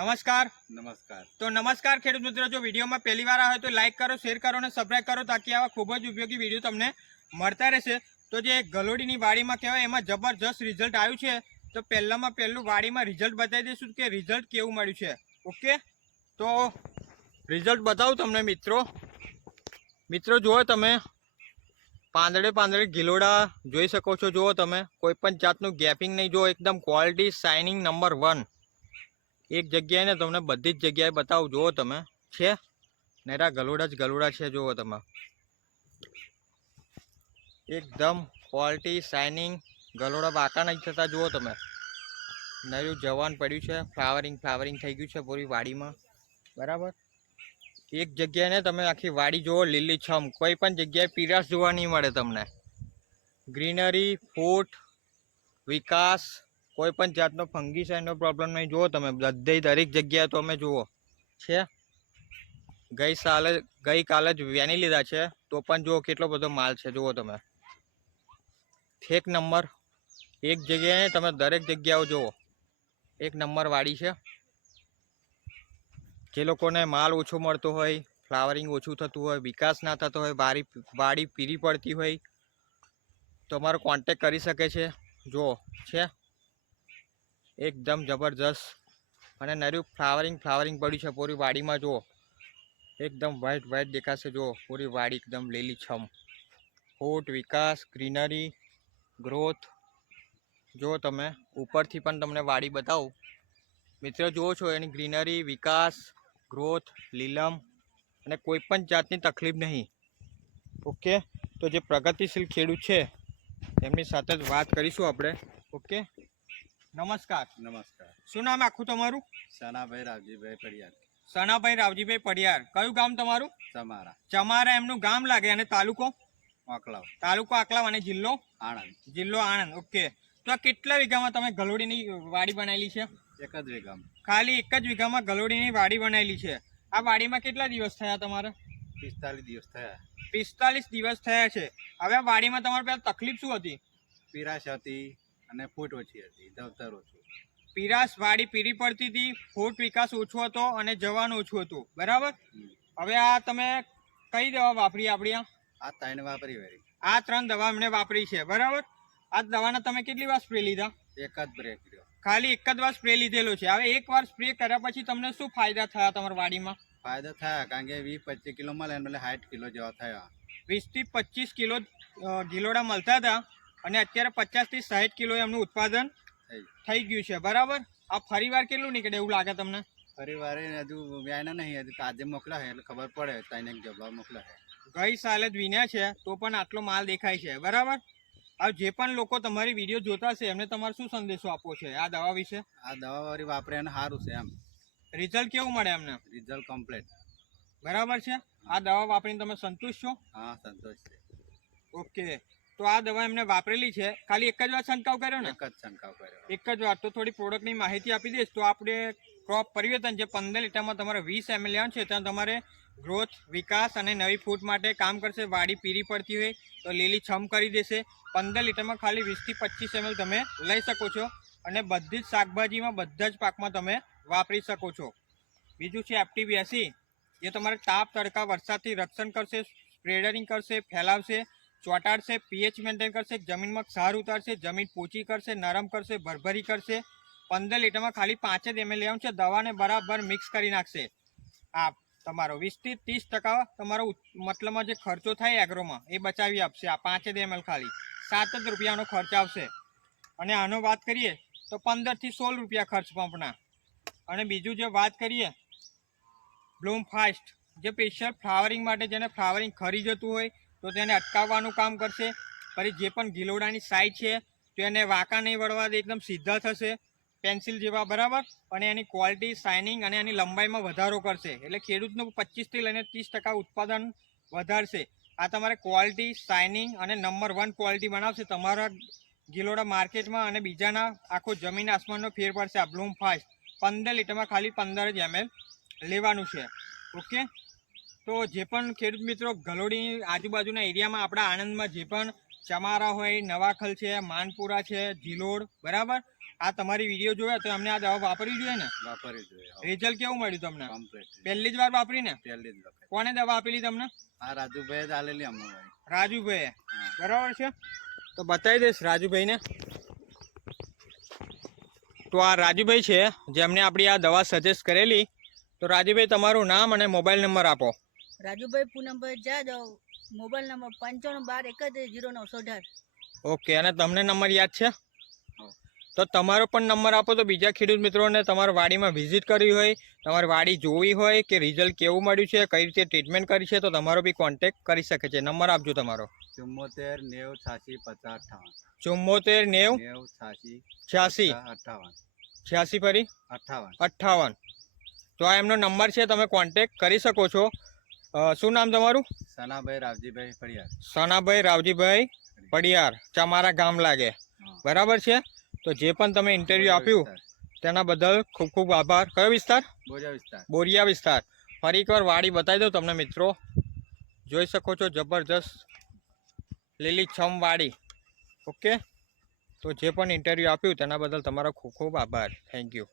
નમસ્કાર. નમસ્કાર. તો નમસ્કાર ખેડૂત મિત્રો જો વિડીયોમાં પહેલી વાર આવે તો લાઈક કરો શેર કરો અને સબસ્ક્રાઈબ કરો તાકી આવા ખૂબ જ ઉપયોગી વીડિયો તમને મળતા રહેશે. તો જે ગલોડીની વાડીમાં કહેવાય એમાં જબરજસ્ત રિઝલ્ટ આવ્યું છે. તો પહેલામાં પહેલું વાડીમાં રિઝલ્ટ બતાવી દઈશું કે રિઝલ્ટ કેવું મળ્યું છે. ઓકે તો રિઝલ્ટ બતાવું તમને મિત્રો. મિત્રો જુઓ તમે. પાંદડે પાંદડે ગિલોડા જોઈ શકો છો. જુઓ તમે. કોઈ પણ જાતનું ગેપિંગ નહીં. જુઓ એકદમ ક્વોલિટી શાઇનિંગ નંબર વન એક જગ્યાએ ને તમને બધી જ જગ્યાએ બતાવું. જુઓ તમે. છે? નેરા ગલુડા જ ગલુડા છે, જુઓ તમે. એકદમ ક્વોલિટી શાઇનિંગ ગલોડા બાકા નહીં થતા, જુઓ તમે. નયું જવાન પડ્યું છે. ફ્લાવરિંગ ફ્લાવરિંગ થઈ ગયું છે પૂરી વાડીમાં. બરાબર? એક જગ્યાએ તમે આખી વાડી જુઓ લીલીછમ કોઈ પણ જગ્યાએ પીરાશ જોવા નહીં મળે તમને. ગ્રીનરી, ફૂટ, વિકાસ કોઈ પણ જાતનો ફંગીસાઇડનો પ્રોબ્લેમ નહીં. જુઓ તમે બધે દરેક જગ્યાએ તો અમે જુઓ. છે? ગઈ સાલે ગઈકાલે જ વેની લીધા છે, તો પણ જુઓ કેટલો બધો માલ છે. જુઓ તમે. એક નંબર, એક જગ્યાએ તમે દરેક જગ્યાઓ જુઓ. એક નંબર વાળી છે. જે લોકોને માલ ઓછો મળતો હોય, ફ્લાવરિંગ ઓછું થતું હોય, વિકાસ ના થતો હોય વાડી વાડી પીરી પડતી હોય, તો અમારો કોન્ટેક કરી શકે છે. જુઓ, છે? એકદમ જબરજસ્ત. અને નર્યું ફ્લાવરિંગ ફ્લાવરિંગ પડ્યું છે પૂરી વાડીમાં, જુઓ. એકદમ વ્હાઇટ વ્હાઇટ દેખાશે, જુઓ. પૂરી વાડી એકદમ લીલીછમ ફૂટ વિકાસ, ગ્રીનરી, ગ્રોથ. જો તમે, ઉપરથી પણ તમને વાડી બતાવું. મિત્રો, જુઓ છો, એની ગ્રીનરી, વિકાસ, ગ્રોથ, લીલમ અને કોઈ પણ જાતની તકલીફ નહીં. ઓકે તો જે પ્રગતિશીલ ખેડૂત છે, એમની સાથે જ વાત કરીશું આપણે. ઓકે નમસ્કાર. નમસ્કાર. શું નામ આખું તમારું? સનાભાઈ રાવજીભાઈ પડિયાર. સનાભાઈ રાવજીભાઈ પડિયાર. કયું ગામ તમારું? તમારા ચમારા એમનું ગામ લાગે અને તાલુકો? આકલાવ. તાલુકો આકલાવ અને જિલ્લો? આણંદ. જિલ્લો આણંદ. ઓકે. તો કેટલા વીઘામાં તમે ગલોડીની વાડી બનાવેલી છે? એક જ વીઘામાં. ખાલી એક જ વીઘામાં ગલોડીની વાડી બનાવેલી છે. આ વાડીમાં કેટલા દિવસ થયા તમારા? પિસ્તાલીસ દિવસ થયા. પિસ્તાલીસ દિવસ થયા છે. હવે આ વાડીમાં તમારે પહેલાં તકલીફ શું હતી? પીરાશ હતી. અને ફૂટ ઓછી હતી દવતર ઓછું. પીરાસ વાડી પીરી પડતી હતી ફૂટ વિકાસ ઓછો હતો અને જવાનું ઓછું હતું. બરાબર? હવે આ તમે કઈ દવા વાપરી આપણી આ? આ ત્રણ વાપરી વળી. આ ત્રણ દવા અમને વાપરી છે બરાબર? આ દવાના તમે કેટલી વાર સ્પ્રે લીધા? એક જ બ્રેક કર્યો ખાલી એક જ વાર સ્પ્રે લીધેલો છે. હવે એક વાર સ્પ્રે કર્યા પછી તમને શું ફાયદા થયા તમારા વાડીમાં? ફાયદા થયા કારણ કે વીસ પચીસ કિલો મળે એટલે સાઠ કિલો જેવા થયા. વીસથી પચીસ કિલો ગિલોડા મળતા હતા. અને અત્યારે પચાસથી સાઠ કિલો એમનું ઉત્પાદન થઈ. ગયું છે. બરાબર? આ ફરી વાર કેટલું નીકળે એવું લાગે તમને? પરિવારે હજુ વ્યાયના નહીં હજુ તાજે મોકલા એટલે ખબર પડે એક જવાબ મોકલા ગઈ સાલે જ વિન્યા છે તો પણ આટલો માલ દેખાય છે. બરાબર? આ જે પણ લોકો તમારી વીડિયો જોતા છે એમને તમારે શું સંદેશો આપવો છે? આ દવા વિશે? આ દવા વાળી વાપરે એને સારું છે એમ. રિઝલ્ટ કેવું મળે એમને? Result complete. બરાબર છે? આ દવા વાપરીને તમે સંતુષ્ટ છો? હા સંતોષ છે. ઓકે. તો આ દવા એમને વાપરેલી છે. ખાલી એક જ વાર છંટકાવ કર્યો ને? એક જ છંટકાવ કર્યો. એક જ વાર. તો થોડી પ્રોડક્ટની માહિતી આપી દઈશ. તો આપણે ક્રોપ પરિવર્તન જે પંદર લીટરમાં તમારે વીસ એમએલ લેવાનું છે ત્યાં તમારે ગ્રોથ વિકાસ અને નવી ફૂટ માટે કામ કરશે. વાડી પીરી પડતી હોય તો લીલી છમ કરી દેશે. પંદર લીટરમાં ખાલી વીસથી પચીસ એમએલ તમે લઈ શકો છો અને બધી જ શાકભાજીમાં બધા જ પાકમાં તમે વાપરી શકો છો. બીજું છે એફટી બ્યાસી જે તમારે તાપ તડકા વરસાદથી રક્ષણ કરશે સ્પ્રેડરિંગ કરશે ફેલાવશે. ચોંટાડશે, પીએચ મેન્ટેન કરશે, જમીનમાં ક્ષાર ઉતારશે, જમીન પોચી કરશે, નરમ કરશે, ભરભરી કરશે. પંદર લીટરમાં ખાલી પાંચ જ એમએલ લેવાનું છે, દવાને બરાબર મિક્સ કરી નાખશે. આ તમારો વીસથી ત્રીસ ટકા તમારો મતલબમાં જે ખર્ચો થાય એગ્રોમાં એ બચાવી આપશે, આ પાંચ જ એમએલ ખાલી. સાત જ રૂપિયાનો ખર્ચ આવશે. અને આનો વાત કરીએ, તો પંદરથી સોળ રૂપિયા ખર્ચ પંપના. અને બીજું જે વાત કરીએ બ્લૂમ ફાસ્ટ જે સ્પેશિયલ ફ્લાવરિંગ માટે જેને ફ્લાવરિંગ ખરી જતું હોય તો તેને અટકાવવાનું કામ કરશે. ફરી જે પણ ગિલોડાની સાઈઝ છે, તો એને વાંકા નહીં વળવા દે, એકદમ સીધા થશે, પેન્સિલ જેવા, બરાબર? અને એની ક્વોલિટી શાઇનિંગ અને એની લંબાઈમાં વધારો કરશે. એટલે ખેડૂતનું પચીસથી લઈને ત્રીસ ટકા ઉત્પાદન વધારશે. આ તમારે ક્વોલિટી શાઇનિંગ અને નંબર વન ક્વોલિટી બનાવશે. તમારા ગિલોડા માર્કેટમાં અને બીજાના આખો જમીન આસમાનનો ફેર પડશે. આ બ્લૂમ ફાસ્ટ. પંદર લીટરમાં ખાલી પંદર જ એમએલ લેવાનું છે. ઓકે? તો જે પણ ખેડૂત મિત્રો ગલોડી આજુબાજુના એરિયામાં આપણા આણંદમાં જે પણ ચમારા હોય નવાખલ છે માનપુરા છે જીલોડ બરાબર? આ તમારી વીડિયો જોયા તો અમને આ દવા વાપરવી જોઈએ ને? વાપરવી જોઈએ રિઝલ્ટ કેવું મળ્યું તમને? કમ્પ્લીટ પહેલી જ વાર વાપરીને પહેલી જ કોને દવા આપેલી તમને? આ રાજુભાઈ જ આલેલી અમને રાજુભાઈ બરાબર છે? તો બતાવી દઈશ રાજુભાઈને. તો આ રાજુભાઈ છે જેમને આપણી આ દવા સજેસ્ટ કરેલી. તો રાજુભાઈ તમારું નામ અને મોબાઈલ નંબર આપો. રાજુભાઈ પૂનમભાઈ જાદવ મોબાઈલ નંબર પંચાણું બાર એકત્રીસ જીરો નવસો અઢાર ઓકે અને તમને નંબર યાદ છે? તો તમારો પણ નંબર આપો તો બીજા ખેડૂત મિત્રોને તમારી વાડીમાં વિઝિટ કરવી હોય તમારી વાડી જોવી હોય કે રિઝલ્ટ કેવું મળ્યું છે કઈ રીતે ટ્રીટમેન્ટ કરી છે તો તમારો બી કોન્ટેક્ટ કરી શકે છે. નંબર આપજો તમારો. ચુમ્મોતેર નેવ છ્યાસી પચાસ અઠાવન. ચુમ્મોતેર નેવ નેવ છ્યાસી છ્યાસી. અઠાવન. છ્યાસી ફરી? અઠાવન. અઠ્ઠાવન તો આ એમનો નંબર છે તમે કોન્ટેક્ટ કરી શકો છો. શું નામ તમારું? સનાભાઈ રાવજીભાઈ પડિયાર સનાભાઈ રાવજીભાઈ પડિયાર તમારા ગામ લાગે. બરાબર છે? તો જે પણ તમે ઇન્ટરવ્યૂ આપ્યું તેના બદલ ખૂબ ખૂબ આભાર. કયો વિસ્તાર? બોરિયા વિસ્તાર. બોરિયા વિસ્તાર. ફરી એકવાર વાડી બતાવી દઉં તમને મિત્રો. જોઈ શકો છો જબરજસ્ત લીલીછમ વાડી. ઓકે? તો જે પણ ઇન્ટરવ્યૂ આપ્યું તેના બદલ તમારો ખૂબ ખૂબ આભાર. Thank you